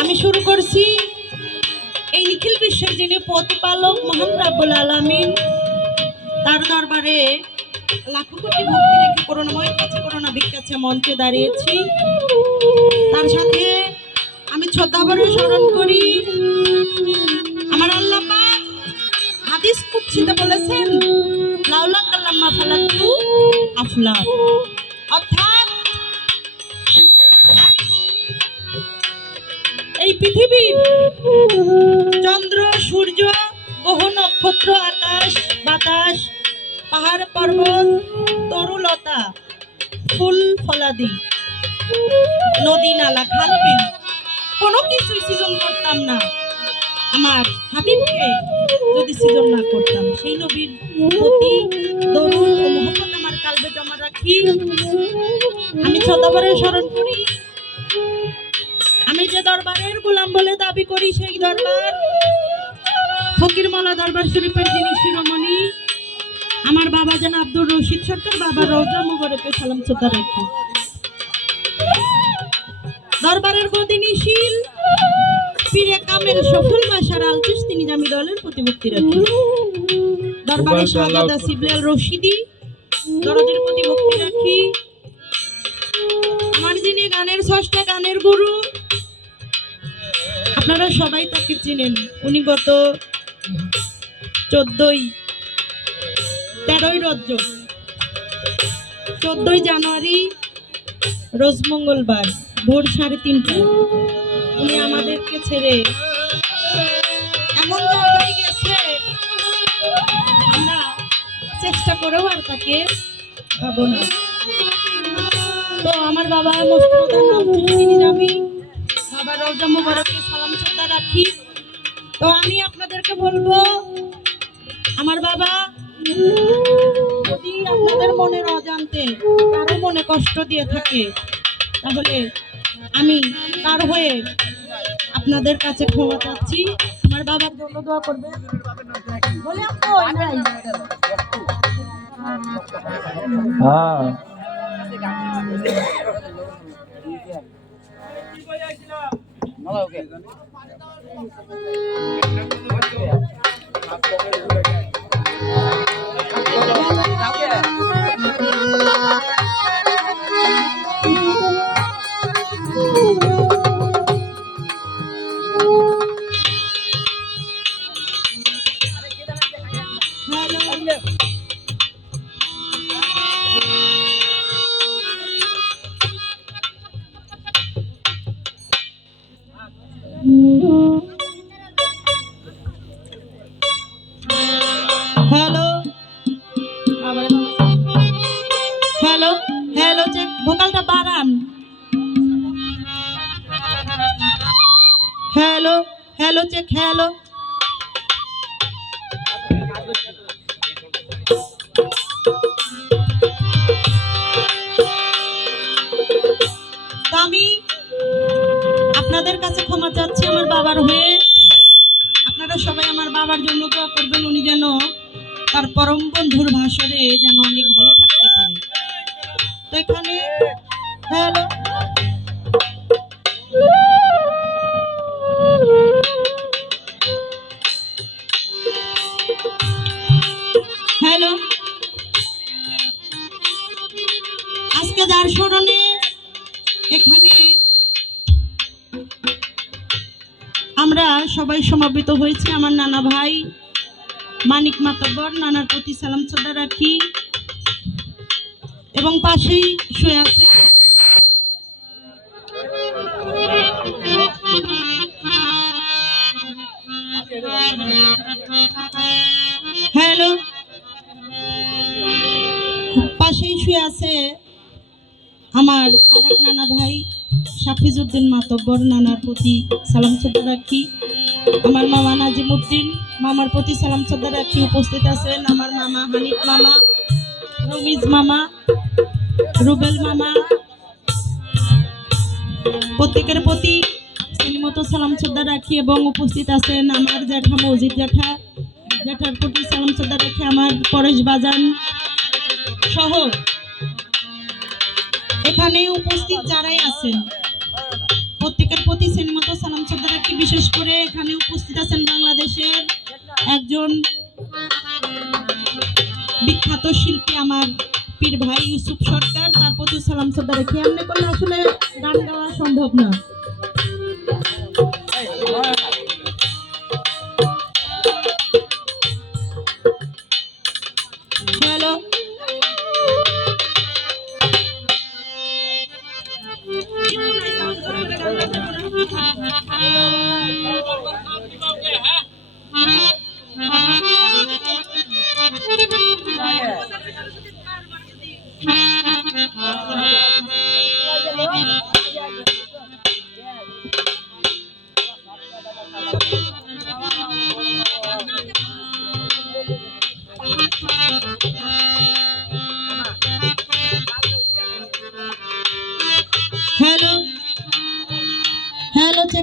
আমি শুরু করছি এই নিখিল বিশ্বের যিনি প্রতিপালক মহান রাব্বুল আলামিন, তার দরবারে লাখো কোটি ভক্তি রেখে করুণাময় কাছে করোনা ভিক্ষাছে মঞ্চে দাঁড়িয়েছি। তার সাথে আমি শ্রদ্ধাভরে স্মরণ করি, আমার আল্লাহ হাদিস কুচ্ছিতে বলেছেন, লাউলা কাল্লাম্মা ফালাতু আফলা অর্থাৎ এই পৃথিবীর চন্দ্র, সূর্য, গ্রহ, নক্ষত্র, আকাশ, বাতাস, পাহাড়, পর্বত, তরুলতা, ফুল, ফলাদি, নদী, নালা খাল বিল কোনো কিছুই সৃজন করতাম না। আমার হাবিবকে যদি সৃজন না করতাম, সেই নবীর প্রতি দরুদ ও আমার কালবে জমা রাখি। আমি ছতবারে স্মরণ করি। আমি যে দরবারের গোলাম বলে দাবি করি সেই দরবার ফকির মালা দরবার শরীফের যিনি শিরোমণি আমার বাবা যেন আব্দুর রশিদ সরকার বাবা রোজা মুবারকে সালাম শ্রদ্ধা রাখি। দরবারের গদিনীশীল পীরে কামেল সফল মাসার আলচিস তিনি জামি দলের প্রতিমূর্তি রাখি দরবারের শাহজাদা সিবলাল রশিদি দরদের প্রতিমূর্তি রাখি। আমার যিনি গানের ষষ্ঠ গানের গুরু, আপনারা সবাই তাকে চিনেন। উনি গত চোদ্দই, তেরোই রজ্জ চোদ্দই জানুয়ারি, রোজ মঙ্গলবার, ভোর সাড়ে তিনটায়। উনি আমাদেরকে ছেড়ে চেষ্টা করেও আর তাকে পাবো না। তো আমার বাবা তিনি আমি। বাবা রওজা মুবারকে সালাম শ্রদ্ধা রাখি। তো আমি আপনাদেরকে বলব, আমার বাবা যদি আপনাদের মনের অজান্তে কারও মনে কষ্ট দিয়ে থাকে, তাহলে আমি তার হয়ে আপনাদের কাছে ক্ষমা চাচ্ছি। আমার বাবার জন্য দোয়া করবে বলে હા ઓકે চেক হ্যালো তো আমি আপনাদের কাছে ক্ষমা চাচ্ছি আমার বাবার হয়ে। আপনারা সবাই আমার বাবার জন্য দোয়া করবেন, উনি যেন তার পরম বন্ধুর ভাষণে যেন অনেক ভালো থাকতে পারে। তো এখানে হ্যালো আমরা সবাই সমাবেত হয়েছি। আমার নানা ভাই, মানিক মাতব্বর, নানার প্রতি সালাম শ্রদ্ধা রাখি। এবং পাশেই শুয়ে আছে। হ্যালো। পাশেই শুয়ে আছে আমার আরেক নানা ভাই। সাফিজউদ্দিন মাতব্বর নানার প্রতি সালাম শ্রদ্ধা রাখি। আমার মামা নাজিমুদ্দিন মামার প্রতি সালাম শ্রদ্ধা রাখি। উপস্থিত আছেন আমার মামা হানিফ মামা, রমিজ মামা, রুবেল মামা। প্রত্যেকের প্রতি মতো সালাম শ্রদ্ধা রাখি এবং উপস্থিত আছেন আমার জ্যাঠা মজিদ জ্যাঠা। জ্যাঠার প্রতি সালাম শ্রদ্ধা রাখি আমার পরেশ বাজান সহ। এখানে উপস্থিত যারাই আছেন প্রত্যেকের প্রতি সেন্ট সালাম শ্রদ্ধা রাখি। বিশেষ করে এখানে উপস্থিত আছেন বাংলাদেশের একজন বিখ্যাত শিল্পী আমার পীর ভাই ইউসুফ সরকার। তার প্রতি সালাম শ্রদ্ধা রাখি। এমনি করলে আসলে গান গাওয়া সম্ভব না।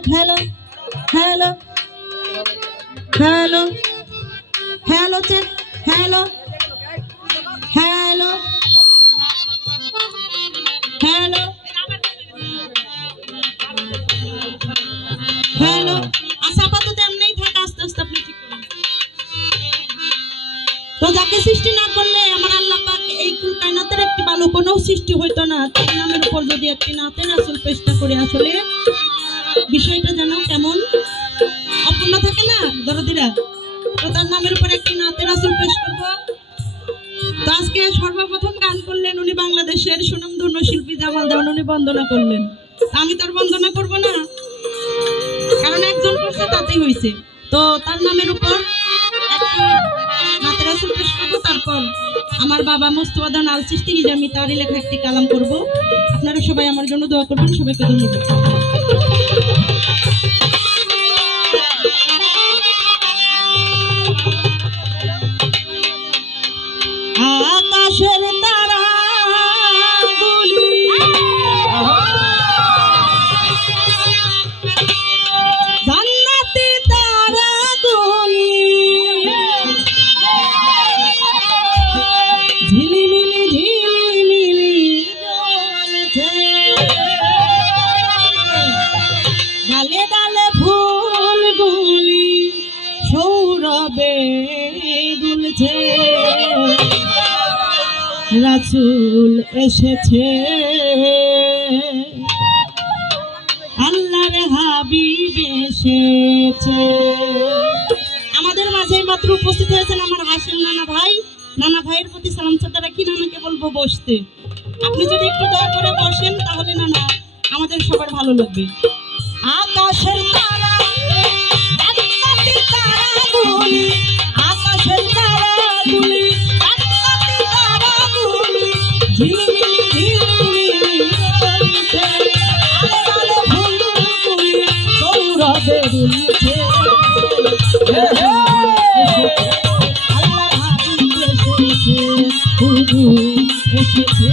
Hello hello hello hello check hello hello hello hello আচ্ছা আপাতত এমনিই থাক, আস্তে আস্তে আপনি ঠিক তো যাকে সৃষ্টি না করলে আমার আল্লাহ এই কুল কায়নাতের একটি ভালো কোনো সৃষ্টি হইতো না। তার নামের উপর যদি একটি নাতের আসল পেশটা করে আসলে বিষয়টা যেন কেমন? অপূর্ণ থাকে না দরদিরা? তো তার নামের উপর একটি নাতের আসল পেশ করব। তো আজকে সর্বপ্রথম গান করলেন উনি বাংলাদেশের সুনামধন্য শিল্পী জামাল দেওয়ান। উনি বন্দনা করলেন। আমি তার বন্দনা করব না। কারণ একজন করছে, তাতেই হয়েছে তো তার নামের উপর নাতের আসল পেশ করব। তারপর আমার বাবা মোস্তফাদান আল চিস্তি আমি তারই লেখা একটি কালাম করব। আপনারা সবাই আমার জন্য দোয়া করবেন। সবাইকে ধন্যবাদ। এসেছে। আল্লাহর হাবিব এসেছে। আমাদের মাঝে মাত্র উপস্থিত হয়েছেন আমার হাসিম নানা ভাই। নানা ভাইয়ের প্রতি সালাম শ্রদ্ধা রাখি নানাকে বলব বসতে। আপনি যদি একটু দয়া করে বসেন তাহলে নানা আমাদের সবার ভালো লাগবে। আকাশের তারা আকাশের তারাগুলি, জান্নাতি এসেছে,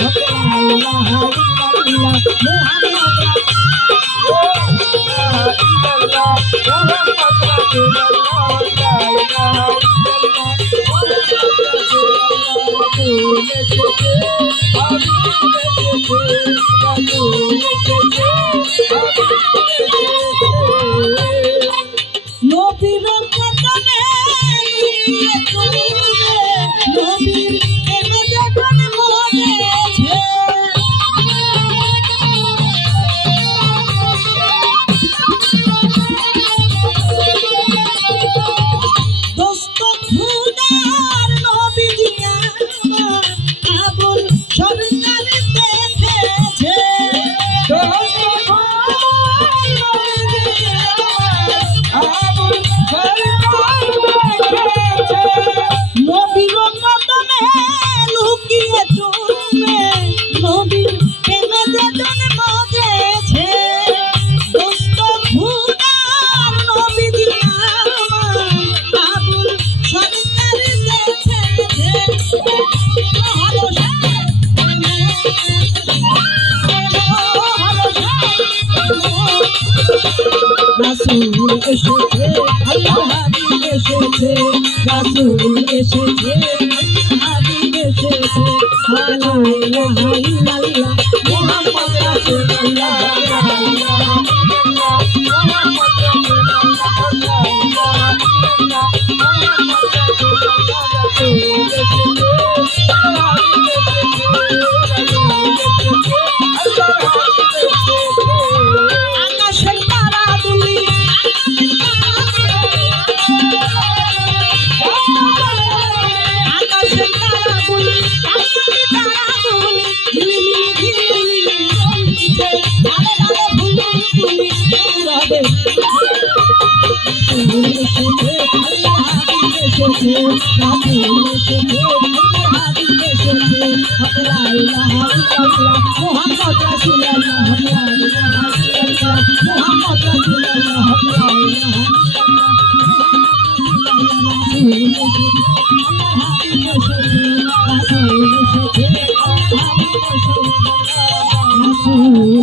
রাসূলুল্লাহ মুহাম্মদ রাসুল এসেছে হাবি এসেছে রাসুল এসেছে হাবি এসেছে হালাই হালাই মোহাম্মদ রাসুল Ooh.